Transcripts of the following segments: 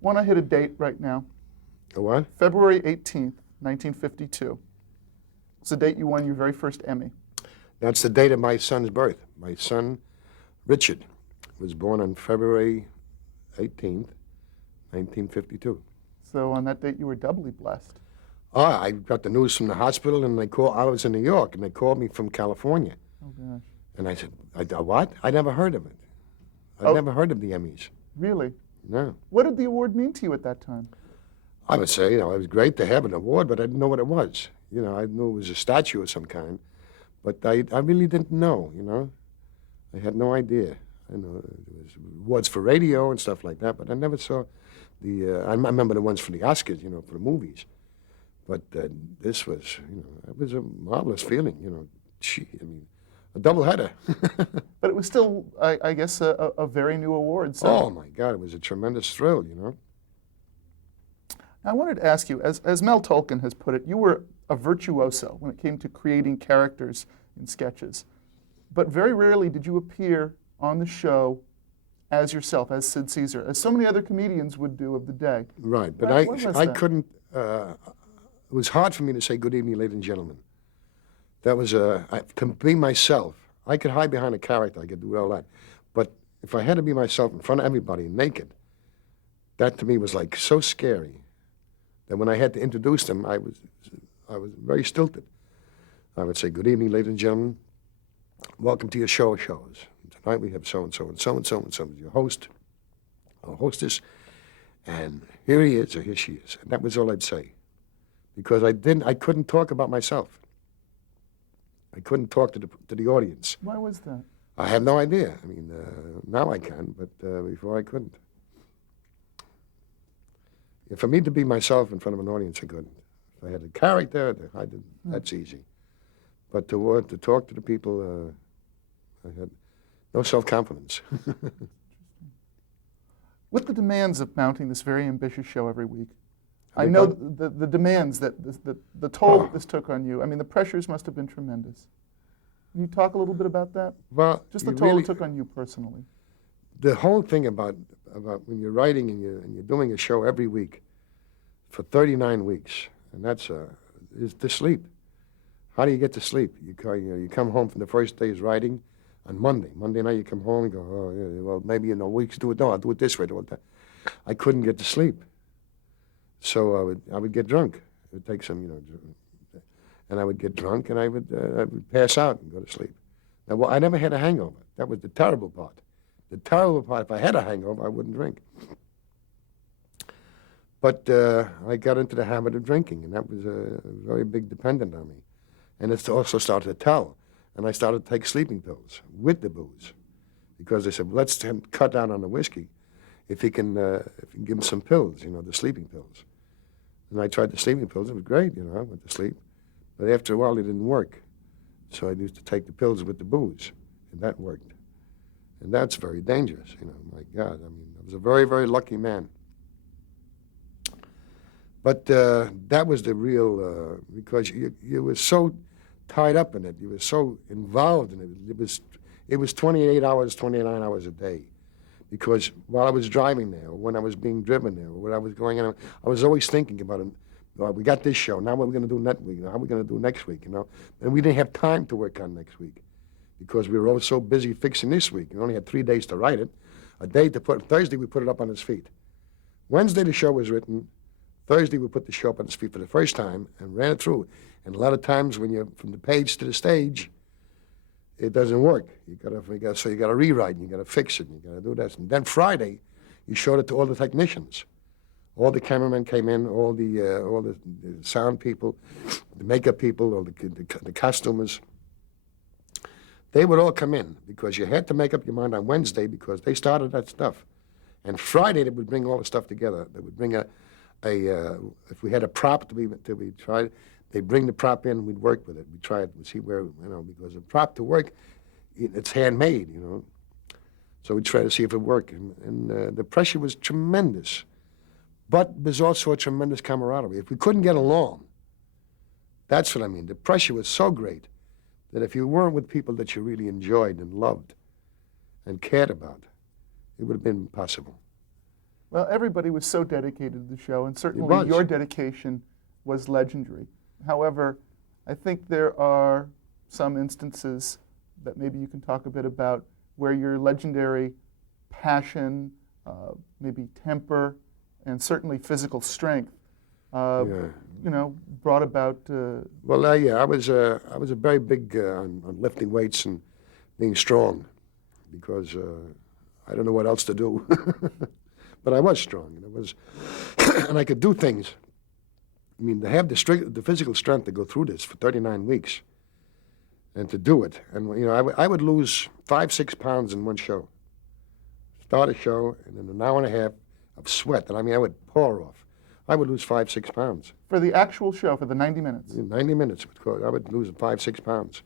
Want to hit a date right now? A what? February 18th, 1952. It's the date you won your very first Emmy. That's the date of my son's birth. My son, Richard, was born on February 18th, 1952. So on that date, you were doubly blessed. I got the news from the hospital, and I was in New York, and they called me from California. Oh, gosh. And I said, what? I never heard of it. I'd never heard of the Emmys. Really? No. What did the award mean to you at that time? I would say, it was great to have an award, but I didn't know what it was. I knew it was a statue of some kind, but I really didn't know, I had no idea. I know there was awards for radio and stuff like that, but I never saw I remember the ones for the Oscars, for the movies. But this was, it was a marvelous feeling, a doubleheader. But it was still, I guess, a very new award. So. Oh, my God, it was a tremendous thrill, I wanted to ask you, as Mel Tolkien has put it, you were a virtuoso when it came to creating characters in sketches. But very rarely did you appear on the show as yourself, as Sid Caesar, as so many other comedians would do of the day. Right, but I couldn't, it was hard for me to say good evening, ladies and gentlemen. That was, to be myself, I could hide behind a character, I could do all that. But if I had to be myself in front of everybody naked, that to me was like so scary that when I had to introduce them, I was very stilted. I would say, good evening, ladies and gentlemen. Welcome to your shows. Tonight we have so-and-so and so-and-so and so, your host, or hostess, and here he is, or here she is. And that was all I'd say. Because I couldn't talk about myself. I couldn't talk to the audience. Why was that? I have no idea. I mean, now I can, but before I couldn't. For me to be myself in front of an audience, I couldn't. If I had a character, that's easy. But to talk to the people, I had no self-confidence. With the demands of mounting this very ambitious show every week, I know the demands the toll that this took on you. I mean, the pressures must have been tremendous. Can you talk a little bit about that? Well, just the toll it took on you personally. The whole thing about when you're writing and you're doing a show every week for 39 weeks, and that's is to sleep. How do you get to sleep? You come home from the first day's writing on Monday. Monday night you come home and go, oh, yeah, well, maybe in a week's do it. No, I'll do it this way. Do it that. I couldn't get to sleep. So I would get drunk. It would take some, and I would get drunk and I would pass out and go to sleep. Now, well, I never had a hangover. That was the terrible part. The terrible part, if I had a hangover, I wouldn't drink. But I got into the habit of drinking, and that was a very big dependent on me. And it also started to tell. And I started to take sleeping pills with the booze. Because they said, well, let's cut down on the whiskey if you can give him some pills, the sleeping pills. And I tried the sleeping pills. It was great, I went to sleep. But after a while, it didn't work. So I used to take the pills with the booze, and that worked. And that's very dangerous, my God. I mean, I was a very, very lucky man. But that was the real, because you were so tied up in it. You were so involved in it. It was 28 hours, 29 hours a day. Because while I was driving there, or when I was being driven there, or when I was going on, I was always thinking about it. Well, we got this show. Now what are we going to do next week? How are we going to do next week? And we didn't have time to work on next week because we were all so busy fixing this week. We only had 3 days to write it. A day to put. Thursday we put it up on its feet. Wednesday the show was written. Thursday we put the show up on its feet for the first time and ran it through. And a lot of times when you're from the page to the stage, it doesn't work. So you got to rewrite and you got to fix it. And you got to do this. And then Friday, you showed it to all the technicians. All the cameramen came in, all the sound people, the makeup people, all the costumers. They would all come in because you had to make up your mind on Wednesday because they started that stuff. And Friday they would bring all the stuff together. They would bring if we had a prop to be tried, they'd bring the prop in and we'd work with it. We'd try it, we'd see where, because a prop to work, it's handmade, So we'd try to see if it worked. And the pressure was tremendous. But there's also a tremendous camaraderie. If we couldn't get along, that's what I mean. The pressure was so great that if you weren't with people that you really enjoyed and loved and cared about, it would have been impossible. Well, everybody was so dedicated to the show, and certainly was. your dedication was legendary. However, I think there are some instances that maybe you can talk a bit about where your legendary passion, maybe temper, and certainly physical strength, brought about. Well, yeah, I was a very big on lifting weights and being strong, because I don't know what else to do. But I was strong, and I could do things. I mean, to have the physical strength to go through this for 39 weeks, and to do it, and I would lose 5-6 pounds in one show. Start a show, and in an hour and a half of sweat, and I would pour off. I would lose 5-6 pounds. For the actual show, for the 90 minutes? In 90 minutes, I would lose 5-6 pounds.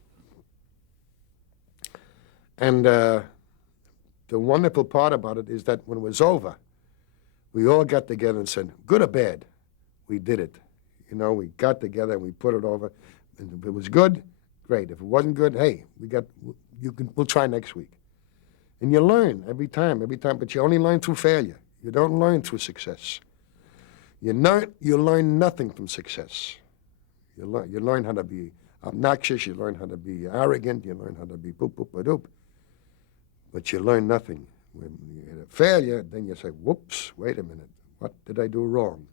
And the wonderful part about it is that when it was over, we all got together and said, good or bad, we did it. We got together and we put it over. And if it was good, great. If it wasn't good, hey, we'll try next week. And you learn every time, but you only learn through failure. You don't learn through success. You learn nothing from success. You learn how to be obnoxious, you learn how to be arrogant, you learn how to be boop-boop-a-doop. But you learn nothing. When you get a failure, then you say, whoops, wait a minute. What did I do wrong?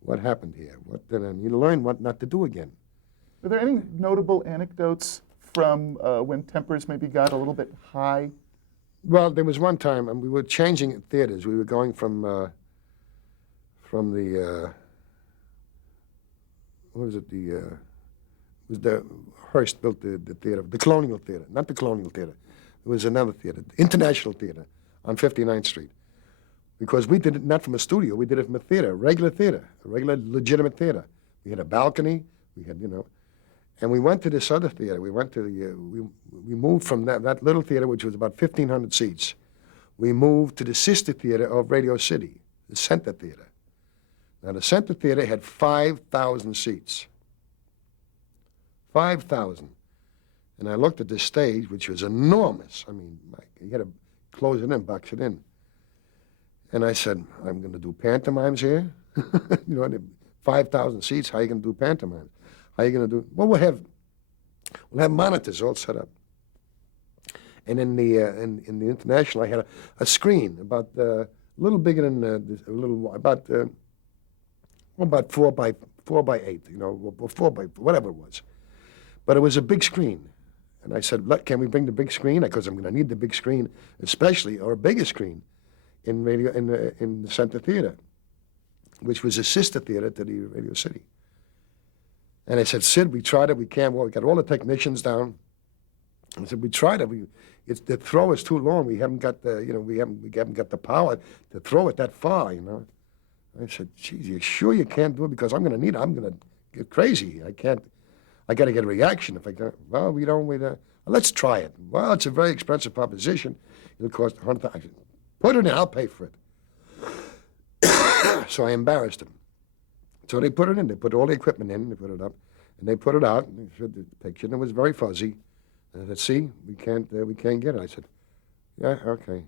What happened here? You learn what not to do again. Are there any notable anecdotes from when tempers maybe got a little bit high? Well, there was one time, and we were changing theaters. We were going from the what was it? It was the Hearst built the theater, the Colonial Theater, not the Colonial Theater. It was another theater, International Theater on 59th Street. Because we did it not from a studio, we did it from a theater, a regular legitimate theater. We had a balcony, we had, and we went to this other theater. We went to we moved from that little theater, which was about 1,500 seats. We moved to the sister theater of Radio City, the Center Theater. Now, the Center Theater had 5,000 seats. 5,000. And I looked at the stage, which was enormous. I mean, you had to close it in, box it in. And I said, I'm going to do pantomimes here. 5,000 seats, how are you going to do pantomimes? How are you going to do? Well, we'll have monitors all set up. And in the International, I had a screen about a little bigger than about 4 by 8, or 4 by whatever it was. But it was a big screen. And I said, can we bring the big screen? Because I'm going to need the big screen, especially, or a bigger screen, in the Center Theater, which was a sister theater to the Radio City. And I said, Sid, we tried it, we can't. Well, we got all the technicians down. I said, we tried it. The throw is too long. We haven't got we haven't got the power to throw it that far. I said, geez, you sure you can't do it? Because I'm going to need it. I'm going to get crazy. I can't. I got to get a reaction. If I go, well, let's try it. Well, it's a very expensive proposition. It'll cost $100,000. Put it in, I'll pay for it. So I embarrassed him. So they put it in. They put all the equipment in. They put it up, and they put it out. And they showed the picture, and it was very fuzzy. And I said, "See, we can't get it." I said, "Yeah, okay."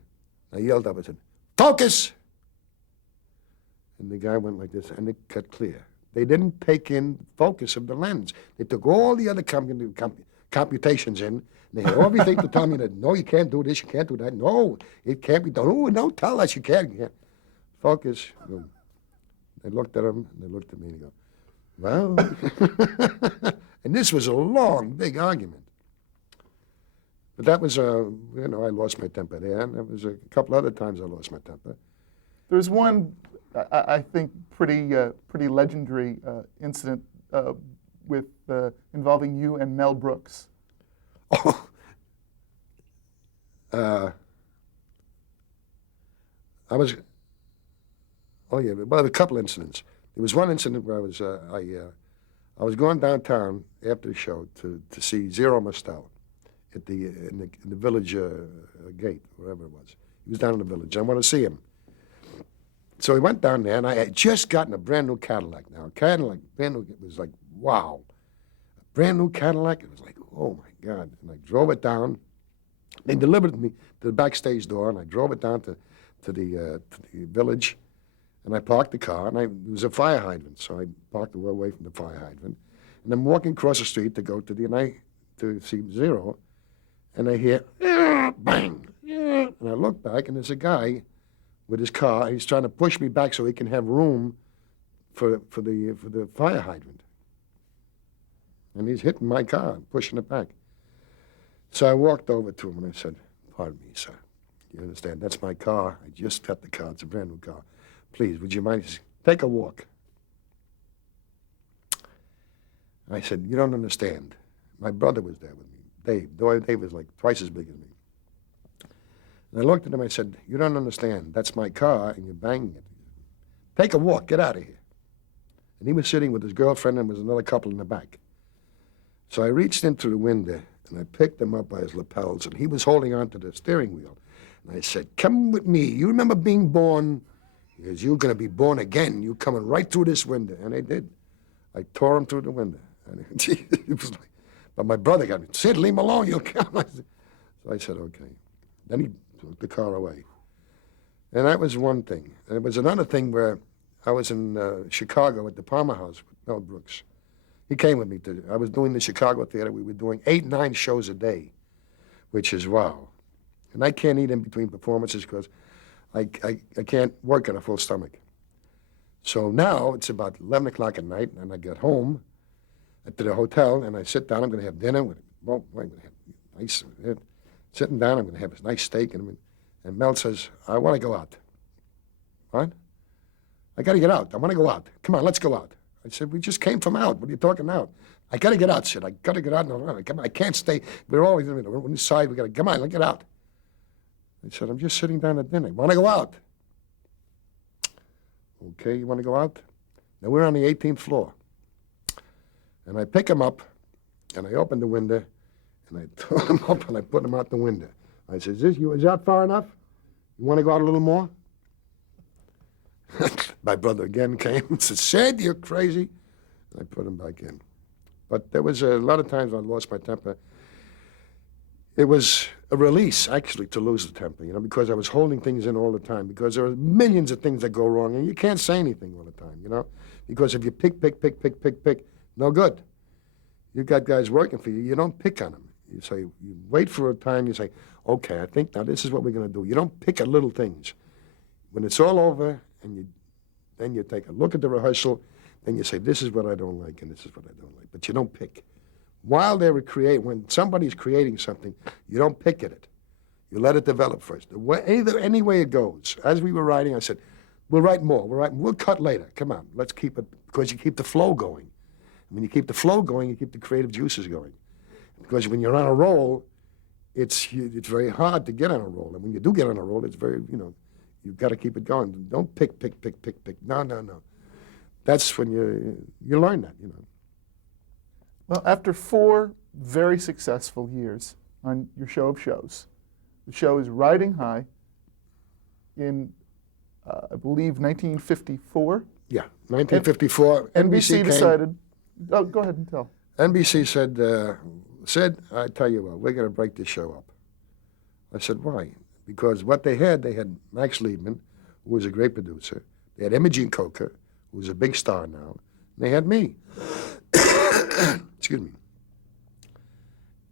I yelled up. I said, "Focus!" And the guy went like this, and it got clear. They didn't take in focus of the lens. They took all the other computations in. And they had everything to tell me that, no, you can't do this, you can't do that. No, it can't be done. Oh, no, tell us you can't. Focus. Boom. They looked at him, and they looked at me, and they go, well. And this was a long, big argument. But that was, I lost my temper there. And there was a couple other times I lost my temper. There's one, I think, pretty legendary incident with involving you and Mel Brooks. Well, a couple incidents. There was one incident where I was going downtown after the show to see Zero Mostel in the village gate, wherever it was. He was down in the village. I wanted to see him. So we went down there, and I had just gotten a brand new Cadillac. Now, a Cadillac, brand new, it was like, wow. A brand new Cadillac, it was like, oh my God. And I drove it down. They delivered me to the backstage door, and I drove it down to the village. And I parked the car, and it was a fire hydrant, so I parked away from the fire hydrant. And I'm walking across the street to go to to see Zero, and I hear, bang, and I look back, and there's a guy with his car. He's trying to push me back so he can have room for the fire hydrant. And he's hitting my car, pushing it back. So I walked over to him and I said, "Pardon me, sir. You understand? That's my car. I just got the car. It's a brand new car. Please, would you mind? Take a walk." I said, "You don't understand. My brother was there with me, Dave. Dave was like twice as big as me." And I looked at him, I said, "You don't understand. That's my car, and you're banging it. Take a walk. Get out of here." And he was sitting with his girlfriend, and there was another couple in the back. So I reached in through the window, and I picked him up by his lapels, and he was holding onto the steering wheel. And I said, "Come with me. You remember being born? Because you're going to be born again. You coming right through this window." And I did. I tore him through the window. And it was like, but my brother got me. "Sid, leave him alone. You'll come." So I said, "Okay." Then he took the car away. And that was one thing. And there was another thing where I was in Chicago at the Palmer House with Mel Brooks. He came with me I was doing the Chicago theater. We were doing 8, 9 shows a day, which is wow. And I can't eat in between performances because I can't work on a full stomach. So now it's about 11 o'clock at night, and I get home to the hotel, and I sit down. I'm going to have dinner. I'm going to have nice, sitting down, I'm going to have a nice steak. And Mel says, "I want to go out." "What?" "I got to get out. I want to go out. Come on, let's go out." I said, "We just came from out. What are you talking out?" "I got to get out," Sid. "I got to get out. No, come on, I can't stay. We're always on this side. We got to, come on, let's get out." I said, "I'm just sitting down at dinner. Want to go out?" "Okay, you want to go out?" Now we're on the 18th floor. And I pick him up, and I open the window, and I throw him up, and I put him out the window. I said, is that far enough? You want to go out a little more?" My brother again came and said, "Sid, you're crazy." And I put him back in. But there was a lot of times I lost my temper. It was a release, actually, to lose the temper, because I was holding things in all the time, because there are millions of things that go wrong, and you can't say anything all the time, because if you pick, no good. You got guys working for you, you don't pick on them. You say, you wait for a time, you say, "Okay, I think now this is what we're going to do." You don't pick at little things. When it's all over, and then you take a look at the rehearsal, then you say, "This is what I don't like, and this is what I don't like." But you don't pick. While they were when somebody's creating something, you don't pick at it. You let it develop first. Any way it goes. As we were writing, I said, "We'll write more. We'll cut later. Come on, let's keep it," because you keep the flow going. When you keep the flow going, you keep the creative juices going. Because when you're on a roll, it's very hard to get on a roll. And when you do get on a roll, it's very, you've got to keep it going. Don't pick. No. That's when you learn that, Well, after 4 very successful years on your show of shows, the show is riding high in, I believe, 1954. Yeah, 1954. NBC decided, go ahead and tell. NBC said, "Sid, I tell you what, we're going to break this show up." I said, "Why?" Because what they had Max Liebman, who was a great producer. They had Imogene Coca, who was a big star now. And they had me. Excuse me.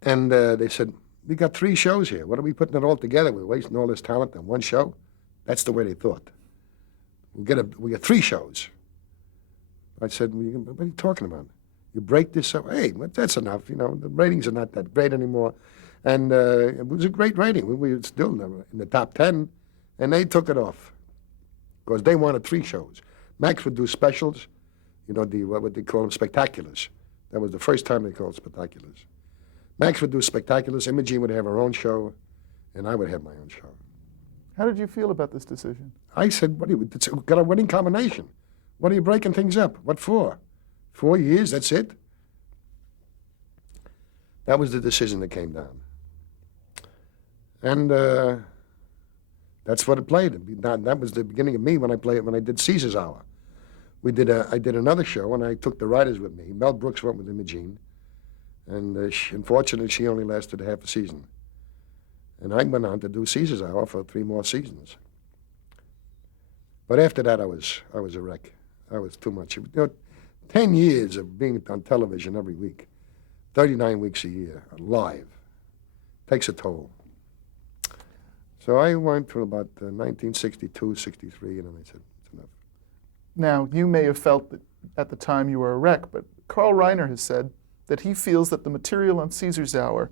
And they said, "We got 3 shows here. What are we putting it all together? We're wasting all this talent on one show?" That's the way they thought. We get 3 shows. I said, "What are you talking about? You break this up? Hey, that's enough. The ratings are not that great anymore." And it was a great rating. We were still in the top 10, and they took it off because they wanted 3 shows. Max would do specials, what they call them, spectaculars. That was the first time they called spectaculars. Max would do spectaculars. Imogene would have her own show, and I would have my own show. How did you feel about this decision? I said, it's got a winning combination. What are you breaking things up? What for? 4 years, that's it? That was the decision that came down. And that's what it played. That was the beginning of me when I did Caesar's Hour. I did another show, and I took the writers with me. Mel Brooks went with Imogene, and unfortunately, she only lasted half a season. And I went on to do Caesar's Hour for 3 more seasons. But after that, I was a wreck. I was too much. 10 years of being on television every week, 39 weeks a year, live, takes a toll. So I went through about 1962, 63, and then I said, it's enough. Now, you may have felt that at the time you were a wreck, but Carl Reiner has said that he feels that the material on Caesar's Hour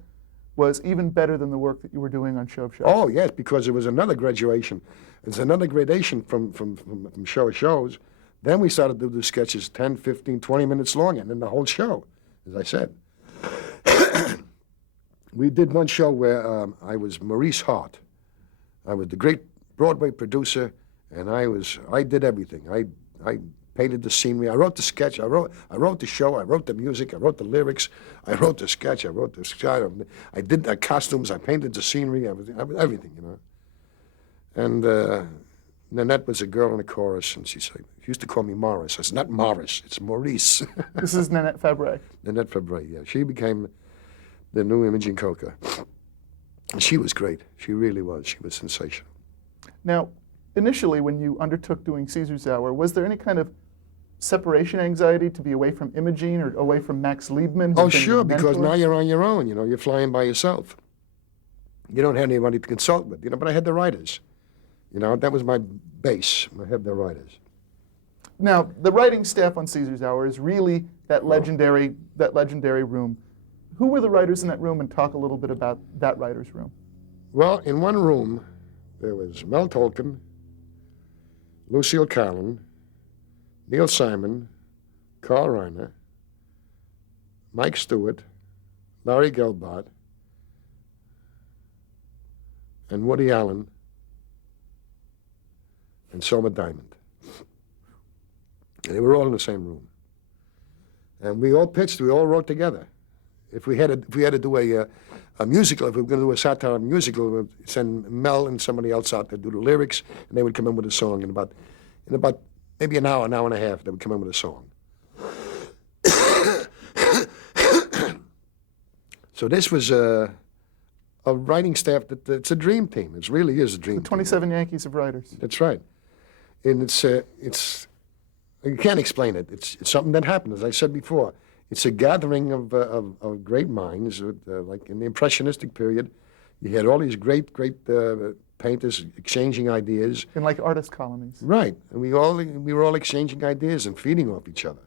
was even better than the work that you were doing on Show of Shows. Oh, yes, because it was another graduation. It's another gradation from Show of Shows. Then we started to do the sketches 10, 15, 20 minutes long, and then the whole show, as I said. We did one show where I was Maurice Hart. I was the great Broadway producer, and I did everything. I painted the scenery. I wrote the sketch. I wrote the show. I wrote the music. I wrote the lyrics. I wrote the sketch. I wrote the sketch. I did the costumes. I painted the scenery. I was everything, you know. And Nanette was a girl in the chorus, and she used to call me Morris. I said, not Morris, it's Maurice. This is Nanette Fabre. Nanette Fabre, yeah. She became the new Imaging Coca. And she was great. She really was. She was sensational. Now, initially, when you undertook doing Caesar's Hour, was there any kind of separation anxiety to be away from Imogene or away from Max Liebman? Oh, sure, because now you're on your own, you know. You're flying by yourself. You don't have anybody to consult with, you know, but I had the writers. You know, that was my base. I had the writers. Now, the writing staff on Caesar's Hour is really that legendary room. Who were the writers in that room, and talk a little bit about that writer's room? Well, in one room, there was Mel Tolkien, Lucille Carlin, Neil Simon, Carl Reiner, Mike Stewart, Larry Gelbart, and Woody Allen, and Soma Diamond. And they were all in the same room. And we all pitched, we all wrote together. If we had to do a musical, if we were going to do a satire musical, we'd send Mel and somebody else out to do the lyrics, and they would come in with a song. In about maybe an hour and a half, they would come in with a song. So this was a writing staff it's a dream team. It really is a dream team. 27 Yankees of writers. That's right. And it's you can't explain it. It's something that happened, as I said before. It's a gathering of great minds, like in the Impressionistic period. You had all these great painters exchanging ideas. In like artist colonies. Right, and we were all exchanging ideas and feeding off each other,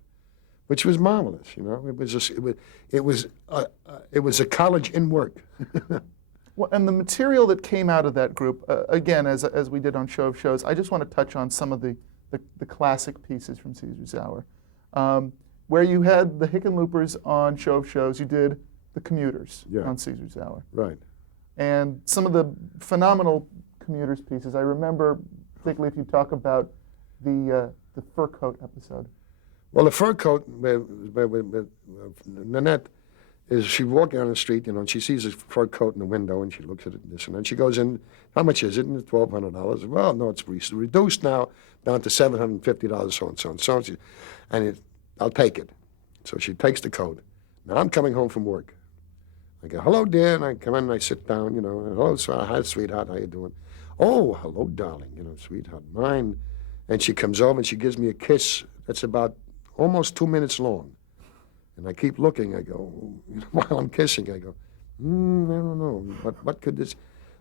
which was marvelous. You know, it was a college in work. Well, and the material that came out of that group, again, as we did on Show of Shows, I just want to touch on some of the classic pieces from Caesar's Hour. Where you had the Hickenloopers on Show of Shows, you did the Commuters on Caesar's Hour. Right. And some of the phenomenal Commuters pieces, I remember, particularly if you talk about the fur coat episode. Well, the fur coat with Nanette is she walking on the street, you know, and she sees a fur coat in the window, and she looks at it and this, and then she goes in, how much is it? And it's $1,200. Well, no, it's reduced now down to $750, so and so and so. And I'll take it. So she takes the coat. Now I'm coming home from work. I go, hello, dear, and I come in and I sit down, you know, and hello, hi, sweetheart, how you doing? Oh, hello, darling, you know, sweetheart, mine. And she comes over and she gives me a kiss that's about almost 2 minutes long. And I keep looking, I go, while I'm kissing, I go, I don't know, what could this?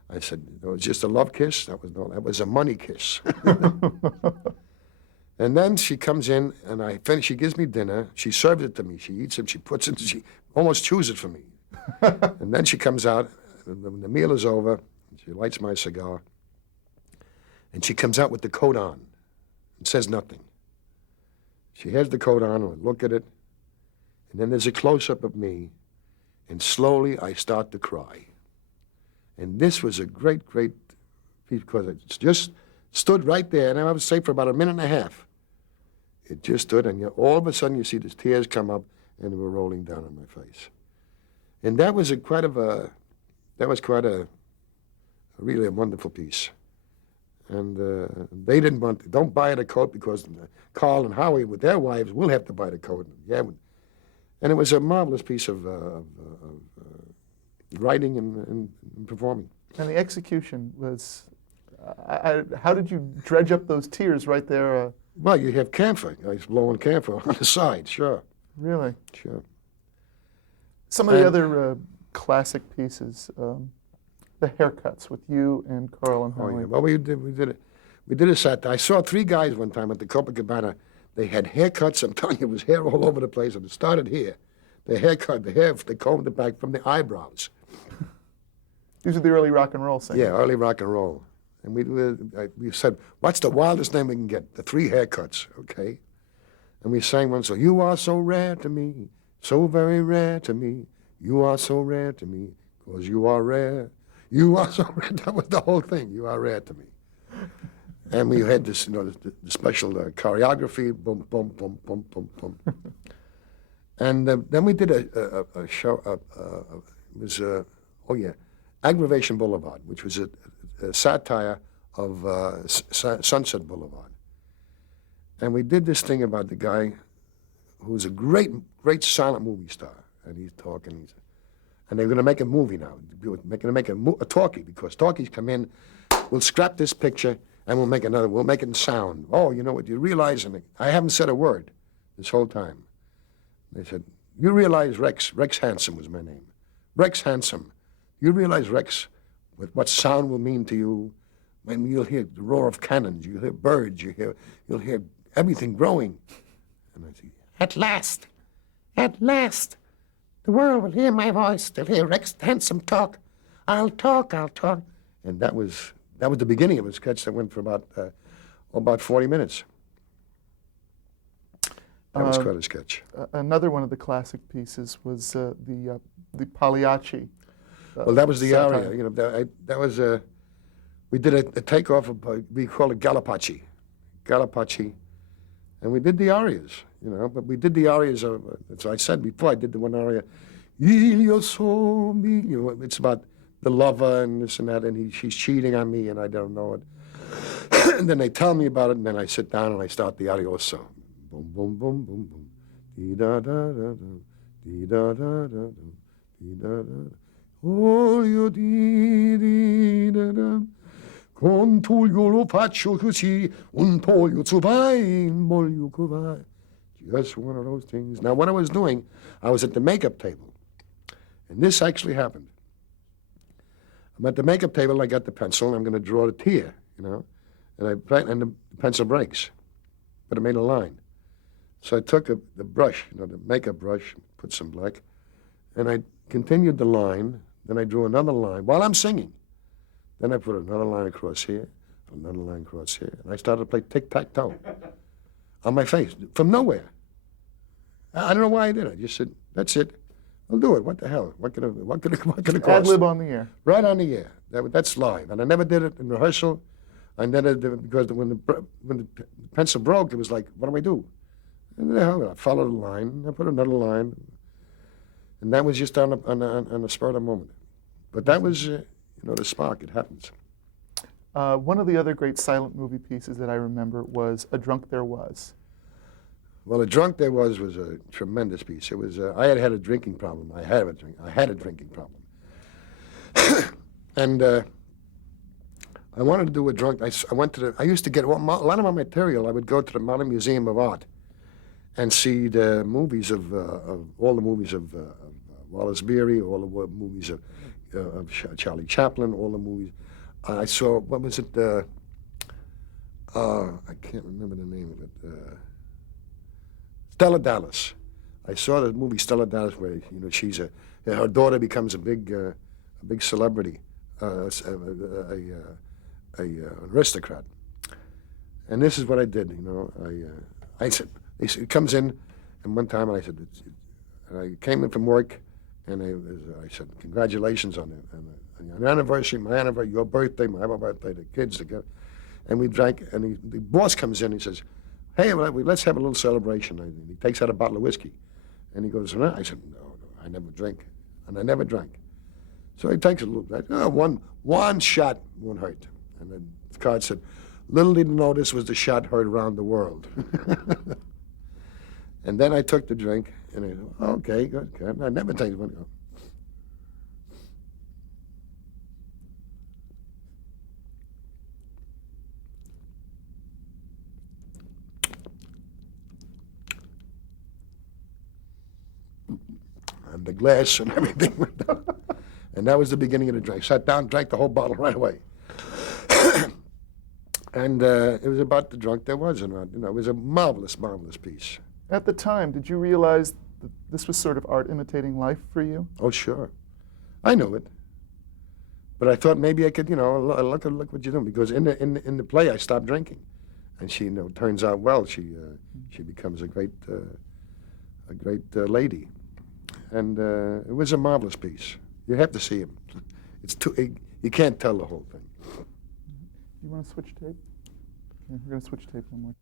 I said, it was just a love kiss? That was a money kiss. And then she comes in, and she gives me dinner. She serves it to me. She eats it. She puts it. She almost chews it for me. And then she comes out. When the meal is over, she lights my cigar, and she comes out with the coat on, and says nothing. She has the coat on, and I look at it, and then there's a close-up of me, and slowly I start to cry. And this was a great piece because it just stood right there, and I would say for about a minute and a half. It just stood, and all of a sudden you see the tears come up, and they were rolling down on my face. And that was really a wonderful piece. And they didn't don't buy the coat because Carl and Howie with their wives will have to buy the coat. Yeah, and it was a marvelous piece of writing and performing. And the execution was How did you dredge up those tears right there? Well, you have camphor. I was blowing camphor on the side, sure. Really? Sure. Some of the And- other classic pieces, the haircuts with you and Carl and Oh, Howie. yeah. Well, we did a set. I saw 3 guys one time at the Copacabana. They had haircuts. I'm telling you, it was hair all over the place. And it started here. The haircut, they combed it back from the eyebrows. These are the early rock and roll singers. Yeah, early rock and roll. And we said, what's the wildest name we can get? The 3 haircuts, okay? And we sang one song, you are so rare to me, so very rare to me. You are so rare to me, 'cause you are rare. You are so rare. That was the whole thing. You are rare to me. And we had this, the special choreography, boom, boom, boom, boom, boom, boom. And then we did a show, it was, Aggravation Boulevard, which was a satire of Sunset Boulevard. And we did this thing about the guy who's a great, great silent movie star. And he's talking, and they're going to make a movie now. They're going to make a talkie, because talkies come in, we'll scrap this picture, and we'll make another, we'll make it in sound. Oh, you know what, you realize, and I haven't said a word this whole time. They said, you realize Rex Handsome was my name. Rex Handsome. You realize, Rex, what sound will mean to you when you'll hear the roar of cannons, you'll hear birds, you'll hear everything growing. And I say, at last, the world will hear my voice. They'll hear Rex Handsome talk. I'll talk. And that was the beginning of a sketch that went for about 40 minutes. That was quite a sketch. Another one of the classic pieces was the Pagliacci. Well, that was the satire. aria. That was we did a takeoff of, we call it Galopacci, and we did the arias, but we did the arias of, as I said before, I did the one aria, Io so mi, it's about the lover and this and that, and she's cheating on me and I don't know it. And then they tell me about it, and then I sit down and I start the arioso. Boom, boom, boom, boom, boom. Dee-da-da-da-da, dee-da-da-da-da, dee-da-da-da. Voglio dire, con Tullio lo faccio così, un poglio su vai, voglio che vai. Just one of those things. Now, what I was doing, I was at the makeup table, and this actually happened. I'm at the makeup table, and I got the pencil, and I'm going to draw the tear, and the pencil breaks, but it made a line. So I took the brush, the makeup brush, put some black, and I continued the line. Then I drew another line while I'm singing. Then I put another line across here, another line across here, and I started to play tic-tac-toe on my face from nowhere. I don't know why I did it. I just said, "That's it. I'll do it. What the hell? What could it cost?" Ad lib on the air. Right on the air. That's live, and I never did it in rehearsal. I never did it because when the pencil broke, it was like, "What do I do?" And I followed the line. I put another line. And that was just on the spur of the moment. But that was, the spark. It happens. One of the other great silent movie pieces that I remember was A Drunk There Was. Well, A Drunk There Was a tremendous piece. It was. I had a drinking problem. I had a drinking problem. And I wanted to do a drunk. I used to get a lot of my material. I would go to the Modern Museum of Art and see the movies of all the movies of Wallace Beery, all the movies of Charlie Chaplin, all the movies. I saw, what was it? I can't remember the name of it. Stella Dallas. I saw the movie Stella Dallas, where she's her daughter becomes a big celebrity, an aristocrat. And this is what I did. I said. It comes in, and one time I said, and I came in from work, and I said, congratulations on your anniversary, my anniversary, your birthday, my birthday, the kids together. And we drank, and the boss comes in, he says, hey, let's have a little celebration. And he takes out a bottle of whiskey, and he goes, no. I said, no, I never drink, and I never drank. So he takes a little bit, one shot won't hurt. And then the card said, little did he know this was the shot heard around the world. And then I took the drink, and I said, okay, good. I never take one. and the glass and everything went down. And that was the beginning of the drink. Sat down, drank the whole bottle right away. And it was about the drunk there was. And, it was a marvelous, marvelous piece. At the time, did you realize that this was sort of art imitating life for you? Oh, sure. I knew it. But I thought maybe I could, look what you're doing. Because in the play, I stopped drinking. And she, turns out well. She becomes a great lady. And it was a marvelous piece. You have to see him. You can't tell the whole thing. You want to switch tape? Yeah, we're going to switch tape one more.